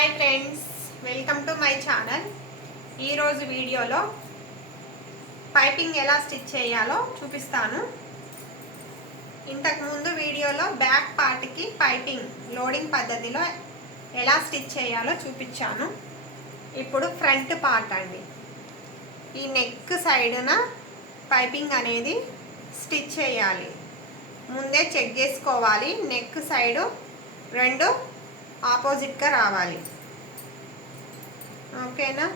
Hi friends welcome to my channel ఈరోజు వీడియోలో piping ఎలా స్టిచ్ చేయాలో చూపిస్తాను. ఇంతకుముందు వీడియోలో బ్యాక్ పార్ట్కి పైపింగ్ లోడింగ్ పద్ధతిలో ఎలా స్టిచ్ చేయాలో చూపించాను. ఇప్పుడు ఫ్రంట్ పార్ట్ అండి. ఈ నెక్ సైడున పైపింగ్ అనేది స్టిచ్ చేయాలి. ముందే చెక్ చేసుకోవాలి నెక్ సైడు రెండు ఆపోజిట్గా రావాలి. ఓకేనా?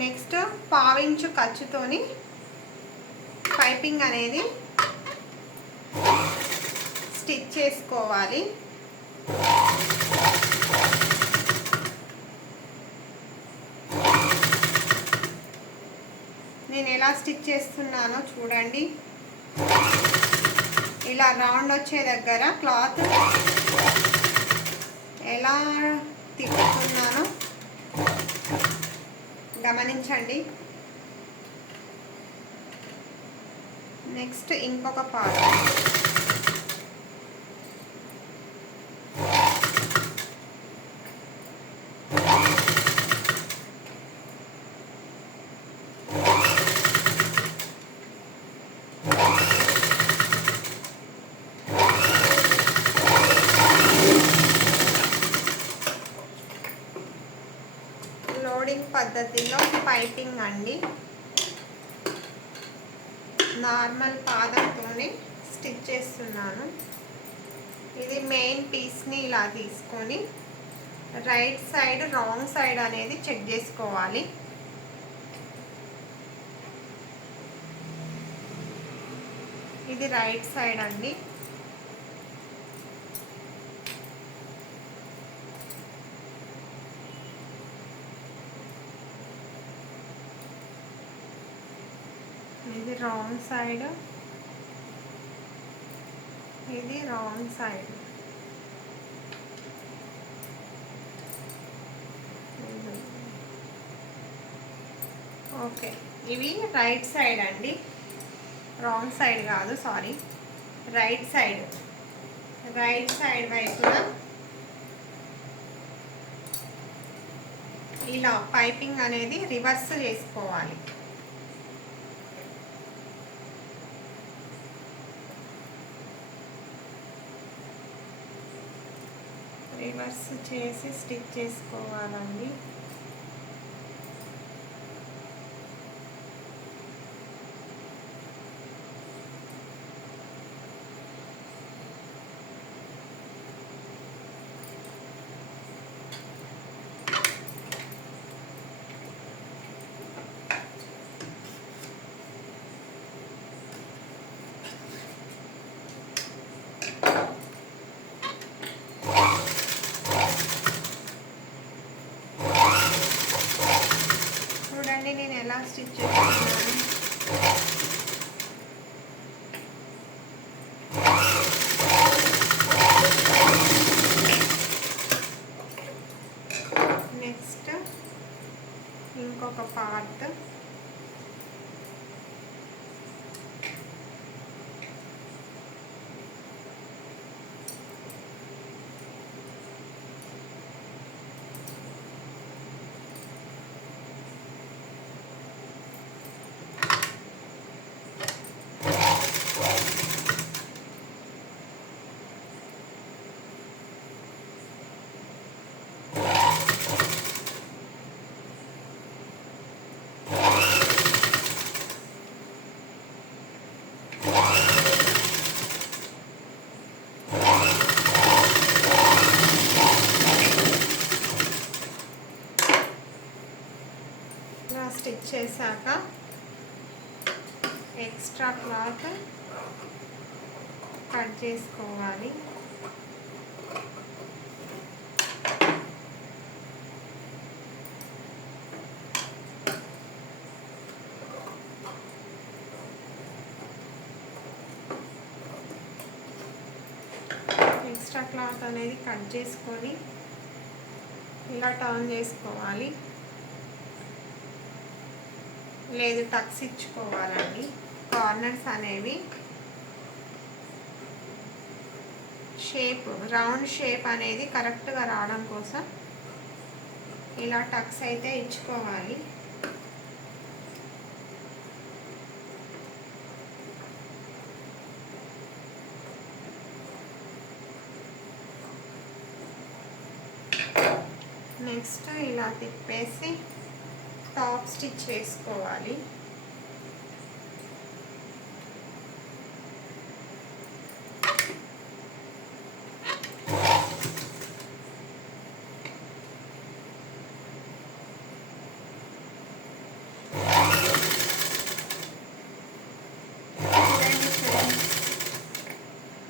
నెక్స్ట్ పావించు ఖర్చుతోని పైపింగ్ అనేది స్టిచ్ చేసుకోవాలి. నేను ఎలా స్టిచ్ చేస్తున్నానో చూడండి. ఇలా రౌండ్ వచ్చే దగ్గర క్లాత్ ఎలా తిప్పుతున్నానో గమనించండి. నెక్స్ట్ ఇంకొక పార్ట్ లోడింగ్ పద్ధతిలో పైపింగ్ అండి. నార్మల్ పాదంతోనే స్టిచ్ చేస్తున్నాను. ఇది మెయిన్ పీస్ని ఇలా తీసుకొని రైట్ సైడ్ రాంగ్ సైడ్ అనేది చెక్ చేసుకోవాలి. ఇది రైట్ సైడ్ అండి. ఇది రాంగ్ సైడ్ ఇది రాంగ్ సైడ్ ఓకే ఇవి రైట్ సైడ్ అండి. రాంగ్ సైడ్ కాదు sorry right side right side వైపున ఇలా పైపింగ్ అనేది రివర్స్ చేసుకోవాలి. రివర్స్ చేసి స్టిచ్ చేసుకోవాలండి. చూడండి నేను ఎలా స్టిచ్ చేస్తున్నాను నెక్స్ట్ ఇంకొక పార్ట్ ఇలా స్టిచ్ చేశాక ఎక్స్ట్రా క్లాత్ కట్ చేసుకోవాలి. ఎక్స్ట్రా క్లాత్ అనేది కట్ చేసుకొని ఇలా టర్న్ చేసుకోవాలి. లేదు టక్స్ ఇచ్చుకోవాలండి. కార్నర్స్ అనేవి షేప్ రౌండ్ షేప్ అనేది కరెక్ట్గా రావడం కోసం ఇలా టక్స్ అయితే ఇచ్చుకోవాలి. నెక్స్ట్ ఇలా తిప్పేసి టాప్ స్టిచ్ వేసుకోవాలి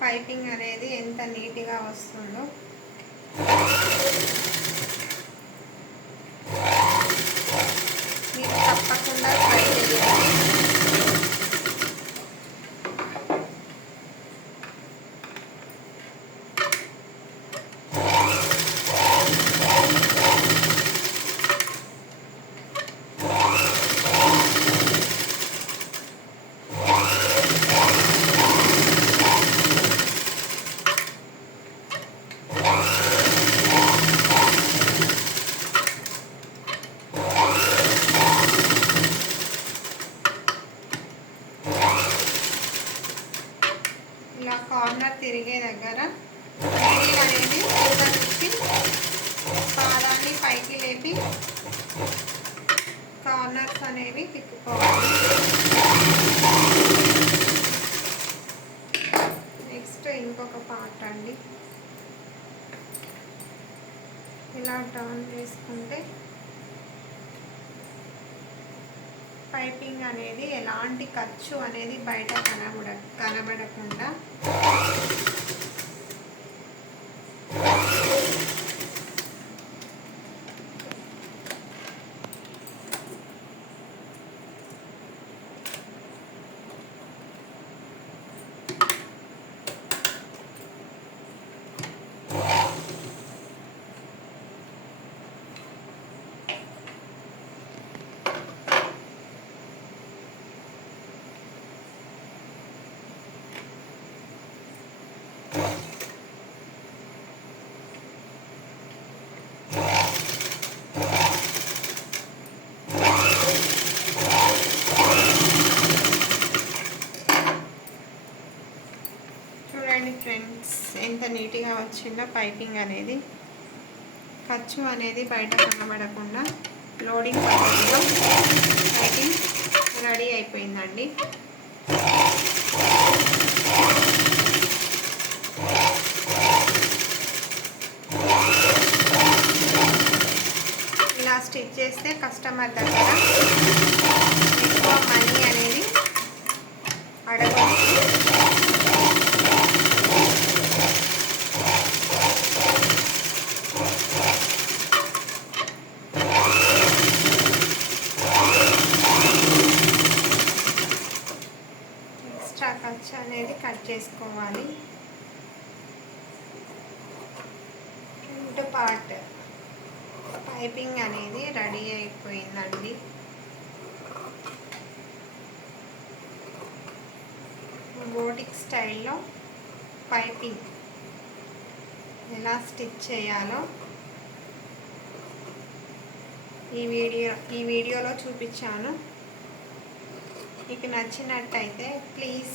పైపింగ్ అనేది ఎంత నీట్గా వస్తుందో. పైకి కార్నర్స్ అనేవి తిప్పుకోవాలి. నెక్స్ట్ ఇంకొక పార్ట్ అండి. ఇలా టర్న్ చేసుకుంటే పైపింగ్ అనేది ఎలాంటి ఖర్చు అనేది బయట కనబడ కనబడకుండా చూడండి ఫ్రెండ్స్. ఎంత నీట్గా వచ్చిందో పైపింగ్ అనేది. ఖర్చు అనేది బయట కనబడకుండా లోడింగ్ పద్ధతిలో పైపింగ్ రెడీ అయిపోయిందండి. ఇలా స్టిచ్ చేస్తే కస్టమర్ దగ్గర ఎక్కువ మనీ అనేది అడగవచ్చు ఎక్స్ట్రా ఖర్చు అనేది కట్ చేసుకోవాలి. ఫ్రంట్ పార్ట్ పైపింగ్ అనేది రెడీ అయిపోయిందండి. బోటిక్ స్టైల్లో పైపింగ్ ఎలా స్టిచ్ చేయాలో ఈ వీడియో ఈ వీడియోలో చూపించాను. మీకు నచ్చినట్టయితే ప్లీజ్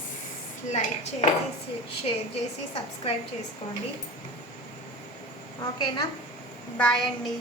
లైక్ చేసి షేర్ చేసి సబ్స్క్రైబ్ చేసుకోండి. ఓకేనా? బాయ్ అండి.